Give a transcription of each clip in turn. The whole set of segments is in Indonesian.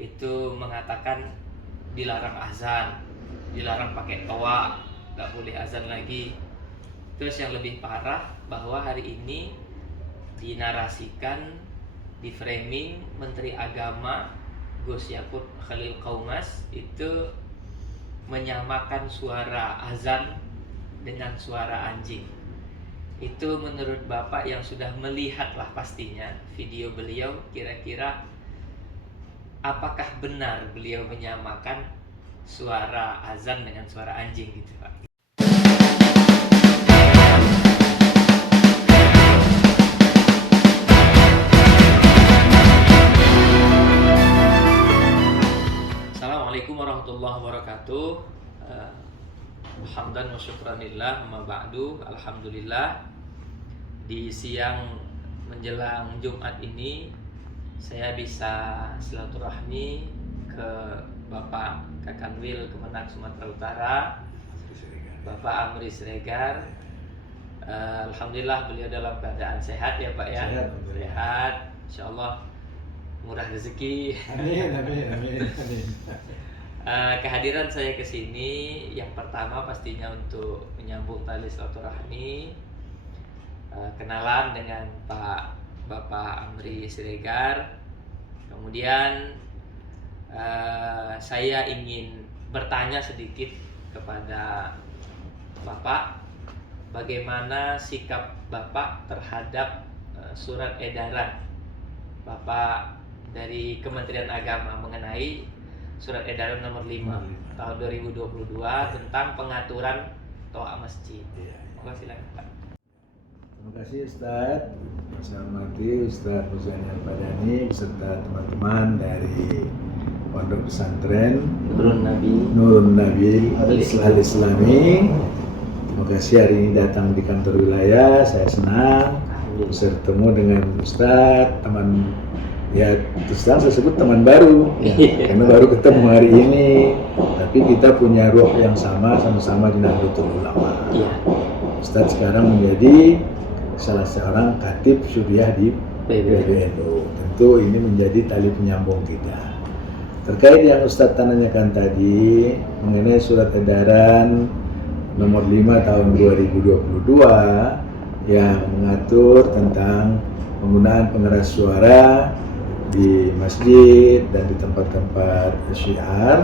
itu mengatakan dilarang azan, dilarang pakai toa, nggak boleh azan lagi. Terus yang lebih parah bahwa hari ini dinarasikan, di framing Menteri Agama Gus Yakut Khalil Qaumas itu menyamakan suara azan dengan suara anjing. Itu menurut Bapak yang sudah melihat lah pastinya video beliau, kira-kira apakah benar beliau menyamakan suara azan dengan suara anjing gitu Pak? Assalamualaikum warahmatullahi wabarakatuh. Hamdan wa syukranillah, amma ba'du. Alhamdulillah, di siang menjelang Jumat ini saya bisa silaturahmi ke Bapak Kakanwil Kemenak Sumatera Utara, Bapak Amri Siregar. Alhamdulillah beliau dalam keadaan sehat ya Pak ya. Sehat, insyaallah murah rezeki. Amin. Kehadiran saya ke sini yang pertama pastinya untuk menyambung tali silaturahmi, kenalan dengan Bapak Amri Siregar. Kemudian saya ingin bertanya sedikit kepada Bapak, bagaimana sikap Bapak terhadap surat edaran Bapak dari Kementerian Agama mengenai Surat Edaran nomor 5 tahun 2022 tentang pengaturan toa masjid. Terima kasih Pak. Terima kasih Ustaz. Saya hormati Ustaz Muzani Al-Badani beserta teman-teman dari Pondok Pesantren Nurun Nabi Al-Islami. Terima kasih hari ini datang di kantor wilayah. Saya senang bisa bertemu dengan Ustaz, teman. Ya, terus terang saya sebut teman baru karena baru ketemu hari ini, tapi kita punya ruh yang sama-sama di Nahdlatul Ulama. Ustadz sekarang menjadi salah seorang khatib Suriah di PBNU. Tentu ini menjadi tali penyambung kita. Terkait yang Ustadz tanyakan tadi mengenai surat edaran nomor 5 tahun 2022 yang mengatur tentang penggunaan pengeras suara di masjid dan di tempat-tempat syiar,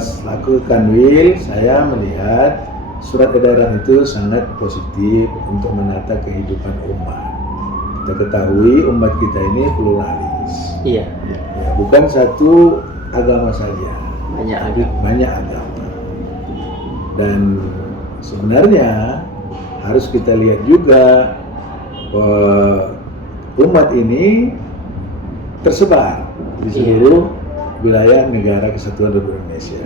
selaku Kanwil saya melihat surat edaran itu sangat positif untuk menata kehidupan umat. Kita ketahui umat kita ini pluralis. Ya, bukan satu agama saja, banyak agama. Dan sebenarnya harus kita lihat juga umat ini tersebar di seluruh wilayah negara Kesatuan Republik Indonesia.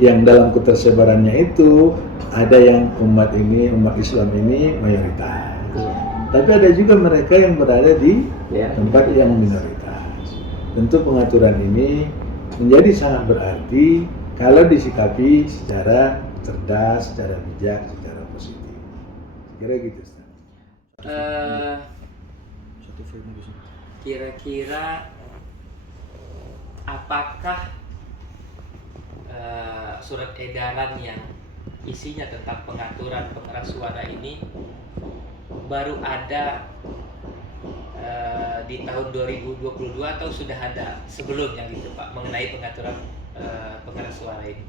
Yang dalam ketersebarannya itu ada yang umat Islam ini mayoritas. Tapi ada juga mereka yang berada di tempat yang minoritas. Tentu pengaturan ini menjadi sangat berarti kalau disikapi secara cerdas, secara bijak, secara positif. Kira gitu, Ustaz. Kira-kira apakah surat edaran yang isinya tentang pengaturan pengeras suara ini baru ada di tahun 2022 atau sudah ada sebelumnya gitu Pak mengenai pengaturan pengeras suara ini?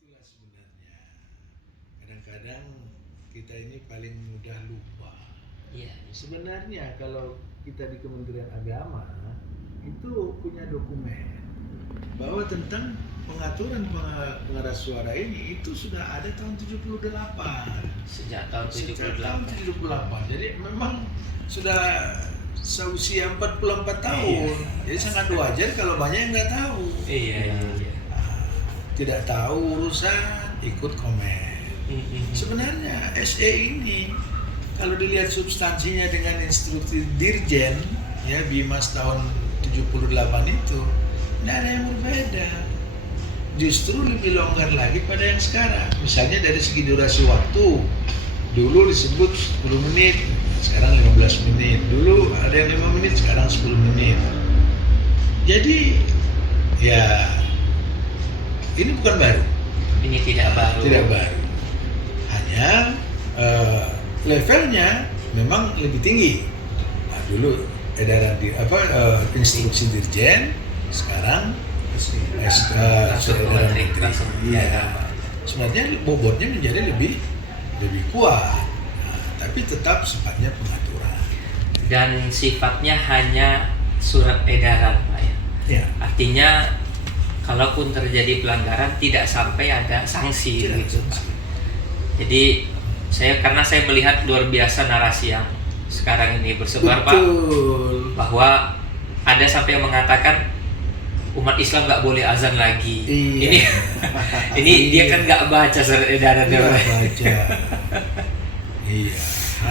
Itulah sebenarnya kadang-kadang kita ini paling mudah lupa. Sebenarnya kalau kita di Kementerian Agama itu punya dokumen bahwa tentang pengaturan pengeras suara ini itu sudah ada tahun 78. Sejak tahun 78. Jadi memang sudah seusia 44 tahun. Jadi sangat wajar kalau banyak yang nggak tahu. Tidak tahu urusan ikut komen. Sebenarnya SE ini kalau dilihat substansinya dengan instruksi Dirjen ya Bimas tahun 78 itu tidak ada yang berbeda, justru lebih longgar lagi pada yang sekarang. Misalnya dari segi durasi waktu, dulu disebut 10 menit, sekarang 15 menit. Dulu ada yang 5 menit, sekarang 10 menit. Jadi ya ini bukan baru, Ini tidak baru. tidak baru. Hanya levelnya memang lebih tinggi. Nah, dulu edaran instruksi dirjen, sekarang Langsung ke edaran menteri, menteri. langsung Iya. Sebenarnya bobotnya menjadi lebih kuat, nah, tapi tetap sifatnya pengaturan. Dan sifatnya hanya surat edaran, Pak ya. Ya. Artinya kalaupun terjadi pelanggaran tidak sampai ada sanksi Tidak gitu, Pak. sanksi. Jadi karena saya melihat luar biasa narasi yang sekarang ini bersebar, Pak, Betul. bahwa ada sampai yang mengatakan umat Islam nggak boleh azan lagi. Iya. Ini dia kan nggak baca surat edarannya, Tidak Pak. baca. Iya,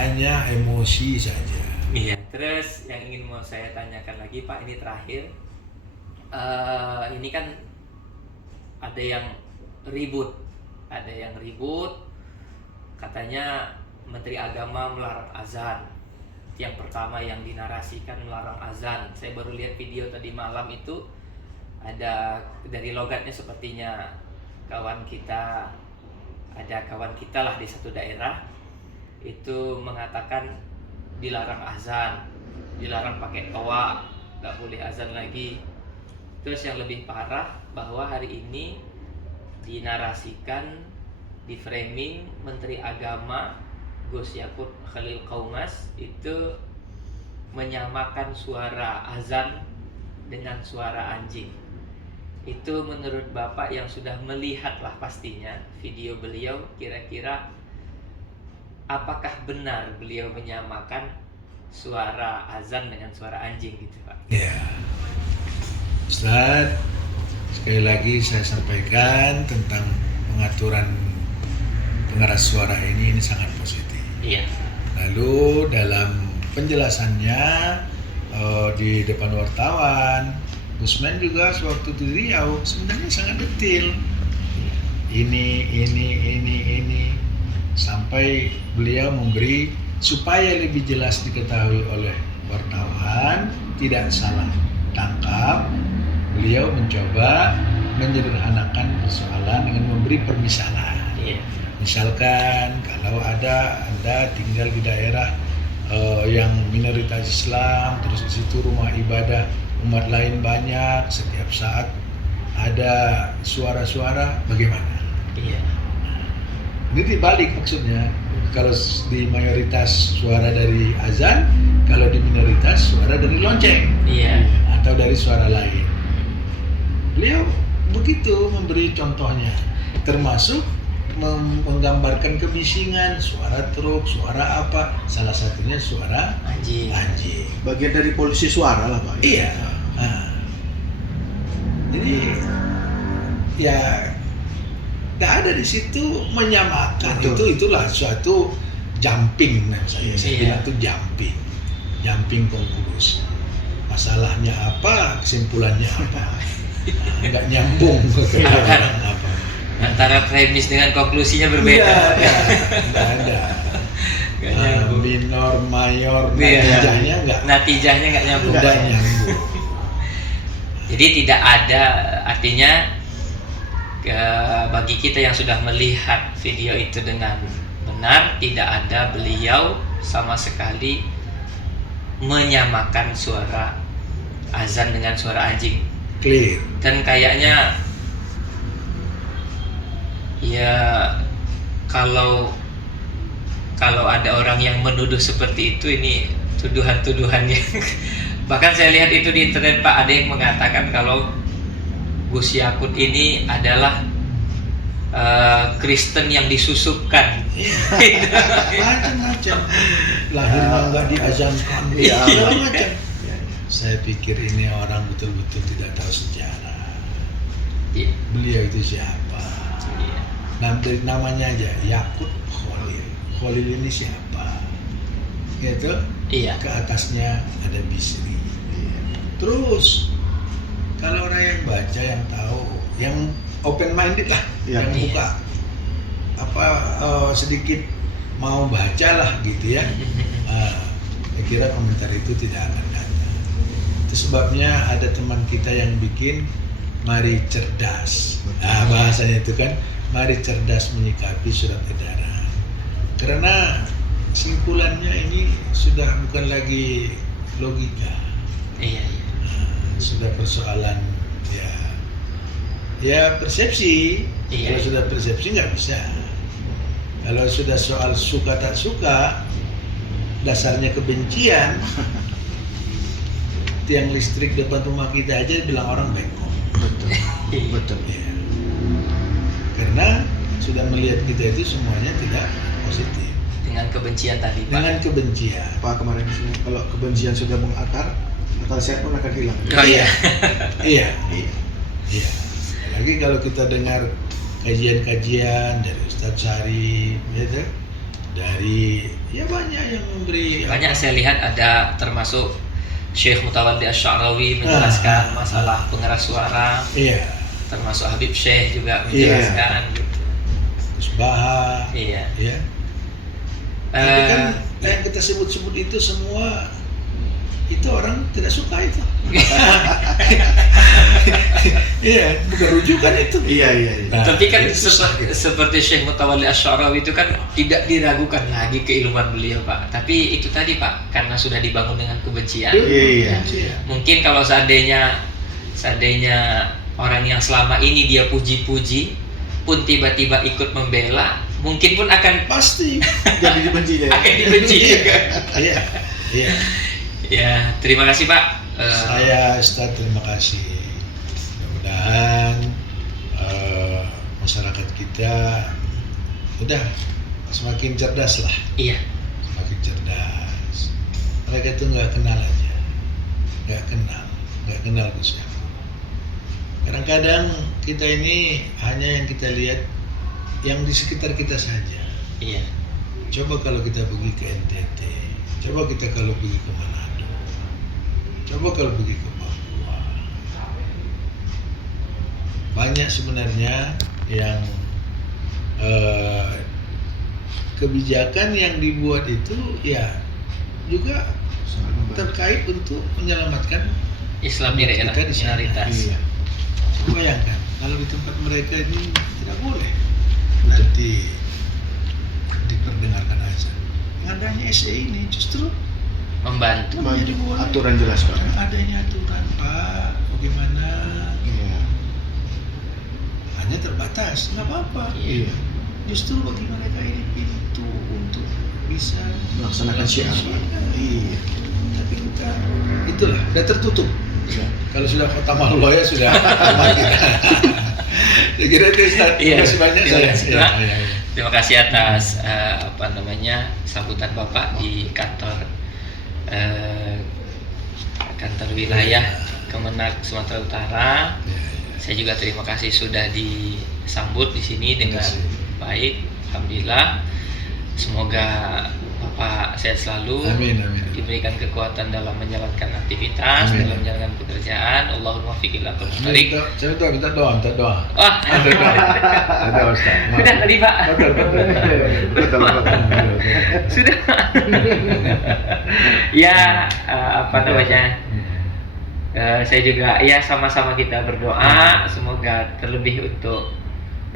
hanya emosi saja. Iya. Terus yang ingin mau saya tanyakan lagi, Pak, ini terakhir. Ini kan ada yang ribut, katanya Menteri Agama melarang azan. Yang pertama yang dinarasikan melarang azan. Saya baru lihat video tadi malam itu, ada dari logatnya sepertinya kawan kita lah di satu daerah itu mengatakan dilarang azan, dilarang pakai toa, nggak boleh azan lagi. Terus yang lebih parah bahwa hari ini dinarasikan, di framing Menteri Agama Gus Yakut Khalil Qaumas itu menyamakan suara azan dengan suara anjing. Itu menurut Bapak yang sudah melihat lah pastinya video beliau, kira-kira apakah benar beliau menyamakan suara azan dengan suara anjing gitu, Pak? Ya, Ustaz, sekali lagi saya sampaikan tentang pengaturan pengeras suara ini sangat positif. Iya. Lalu dalam penjelasannya di depan wartawan, Gusman juga sewaktu di Riau sebenarnya sangat detail. Ini sampai beliau memberi supaya lebih jelas diketahui oleh wartawan, tidak salah tangkap. Beliau mencoba menyederhanakan persoalan dengan memberi permisalan. Iya. Misalkan kalau ada Anda tinggal di daerah yang minoritas Islam, terus di situ rumah ibadah umat lain banyak, setiap saat ada suara-suara, bagaimana? Iya. Ini dibalik maksudnya. Kalau di mayoritas suara dari azan, kalau di minoritas suara dari lonceng. Iya. Atau dari suara lain. Beliau begitu memberi contohnya, termasuk menggambarkan kebisingan, suara truk, suara apa, salah satunya suara Anjing. Bagian dari polisi suara lah, Pak. Iya. Nah, jadi ya nggak ada di situ menyamakan. Betul. Itulah suatu jumping, saya Iya. bilang itu jumping konklusi. Masalahnya apa, kesimpulannya apa, nah, nggak nyambung ke apa. Antara premis dengan konklusinya berbeda. Nggak ada. Nggak nyambung. Minor, mayor, Iya. natijahnya Natijahnya nggak nyambung. nggak nyambung. Jadi tidak ada, artinya bagi kita yang sudah melihat video itu dengan benar, tidak ada beliau sama sekali menyamakan suara azan dengan suara anjing. Clear. Dan kayaknya ya kalau ada orang yang menuduh seperti itu, ini tuduhan-tuduhan yang bahkan saya lihat itu di internet, Pak, ada yang mengatakan kalau Gus Yakut ini adalah Kristen yang disusupkan. Macam-macam. Lahir nggak diazankan. Iya. Segala macam. Saya pikir ini orang betul-betul tidak tahu sejarah. Iya. Beliau itu siapa? Iya. Dari namanya aja, Yakut Khalil. Khalil ini siapa? Gitu. Iya. Ke atasnya ada Bisri. Terus kalau orang yang baca, yang tahu, yang open minded lah, Iya. yang buka sedikit mau baca lah gitu ya. Saya kira komentar itu tidak akan datang. Itu sebabnya ada teman kita yang bikin mari cerdas. Nah, bahasanya itu kan mari cerdas menyikapi surat edaran. Karena simpulannya ini sudah bukan lagi logika. Iya. Sudah persoalan ya persepsi. Iya. Kalau sudah persepsi nggak bisa. Kalau sudah soal suka tak suka, dasarnya kebencian. Tiang listrik depan rumah kita aja bilang orang bengkok. Betul. Ya. Karena sudah melihat kita itu semuanya tidak positif. Dengan kebencian tadi, Pak. Dengan kebencian. Pak kemarin misalnya, kalau kebencian sudah mengakar, akal sehat pun akan hilang. Oh iya. Iya. Apalagi kalau kita dengar kajian-kajian dari Ustadz Syarif, ya, dari banyak yang memberi. Banyak saya lihat ada termasuk Syekh Mutawalli Asy-Sya'rawi menjelaskan masalah pengeras suara. Iya. Termasuk Habib Syekh juga menjelaskan gitu. Gus Baha. Iya. Ya. Tapi kan yang kita sebut-sebut itu semua itu orang tidak suka itu. Iya, bukan rujukan itu. Iya. Nah, Tapi kan itu susah, gitu. seperti Syekh Mutawalli Asy-Sya'rawi itu kan tidak diragukan lagi keilmuan beliau, Pak. Tapi itu tadi, Pak, karena sudah dibangun dengan kebencian. Iya. Mungkin kalau seandainya orang yang selama ini dia puji-puji pun tiba-tiba ikut membela, mungkin pun akan Pasti. Jadi dibenci ya. akan dibenci juga. Iya. Ya, terima kasih, Pak. Saya Ustadz terima kasih. Mudah-mudahan masyarakat kita udah semakin cerdas lah. Iya. Semakin cerdas. Mereka itu nggak kenal aja, nggak kenal Gus Yahya. Kadang-kadang kita ini hanya yang kita lihat yang di sekitar kita saja. Iya. Coba kalau kita pergi ke NTT, coba kita kalau pergi ke Manado, coba kalau pergi ke Papua. Banyak sebenarnya yang kebijakan yang dibuat itu juga terkait untuk menyelamatkan Islam di daerah kita di sana. minoritas. Iya. Bayangkan kalau di tempat mereka ini tidak boleh nanti diperdengarkan azan. Adanya SE ini justru Membantu. jadi boleh. Aturan jelas Pak. Adanya aturan Pak, bagaimana? Iya. Hanya terbatas, nggak apa-apa. Iya. Justru bagi mereka ini pintu untuk bisa Melaksanakan syiar. Iya. Tapi kita itulah udah tertutup. Iya. Kalau sudah kota ya sudah aman kita. Ya kira itu Ustaz. Terima kasih banyak Terima kasih, saya. Pak. Iya. Terima kasih atas sambutan Bapak di kantor wilayah Kemenak Sumatera Utara. Saya juga terima kasih sudah disambut di sini dengan baik. Alhamdulillah. Semoga Bapak sehat selalu, Amin. diberikan kekuatan dalam menjalankan aktivitas, Amin. dalam menjalankan pekerjaan. Allahumma fiq ila aqwamit. Saya minta doa. Wah, Ada Ustaz. sudah tadi, Pak. Betul. Sudah. Ya, apa namanya? Saya juga sama-sama kita berdoa semoga terlebih untuk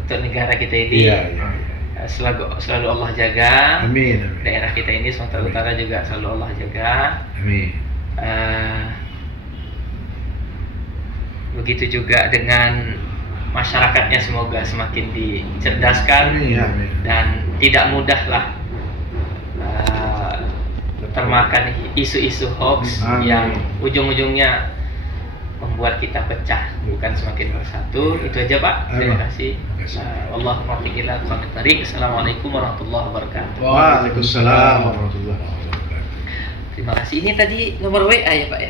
negara kita ini Iya. selalu Allah jaga. Amin. Daerah kita ini Sumatera Utara juga selalu Allah jaga. Amin. Begitu juga dengan masyarakatnya, semoga semakin dicerdaskan Amin. dan tidak mudahlah termakan isu-isu hoax Amin. yang ujung-ujungnya membuat kita pecah, bukan semakin bersatu. Itu aja, Pak. Terima kasih. Allahumma fiq ila aqwamit thariq. Assalamualaikum warahmatullahi wabarakatuh. Waalaikumsalam warahmatullahi wabarakatuh. Terima kasih. Ini tadi nomor WA ya, Pak ya?